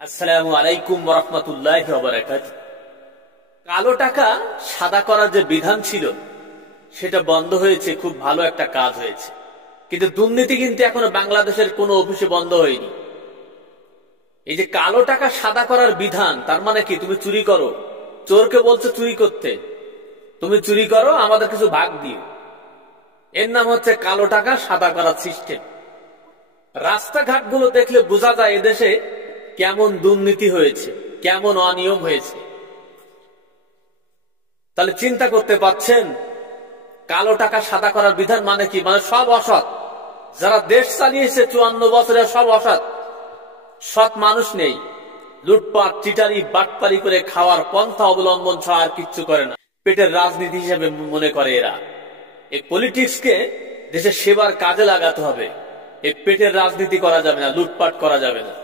আসসালামু আলাইকুম ওয়া রাহমাতুল্লাহি ওয়া বারাকাতুহু। কালো টাকা সাদা করার যে বিধান ছিল সেটা বন্ধ হয়েছে, খুব ভালো একটা কাজ হয়েছে। কিন্তু দুর্নীতি কিন্তু এখনো বাংলাদেশের কোনো অফিসে বন্ধ হয়নি। এই যে কালো টাকা সাদা করার বিধান, তার মানে কি? তুমি চুরি করো, চোরকে বলছো চুরি করতে, তুমি চুরি করো, আমাদের কিছু ভাগ দিও। এর নাম হচ্ছে কালো টাকা সাদা করার সিস্টেম। রাস্তাঘাটগুলো দেখলে বোঝা যায় এদেশে কেমন দুর্নীতি হয়েছে, কেমন অনিয়ম হয়েছে। তাহলে চিন্তা করতে পারছেন কালো টাকা সাদা করার বিধান মানে কি? মানে সব অসৎ, যারা দেশ চালিয়েছে 54 বছরে সব অসৎ, সৎ মানুষ নেই। লুটপাট, চিটারি, বাটপারি করে খাওয়ার পন্থা অবলম্বন ছাড়া আর কিচ্ছু করে না। পেটের রাজনীতি হিসেবে মনে করে এরা। এই পলিটিক্সকে দেশের সেবার কাজে লাগাতে হবে। এই পেটের রাজনীতি করা যাবে না, লুটপাট করা যাবে না।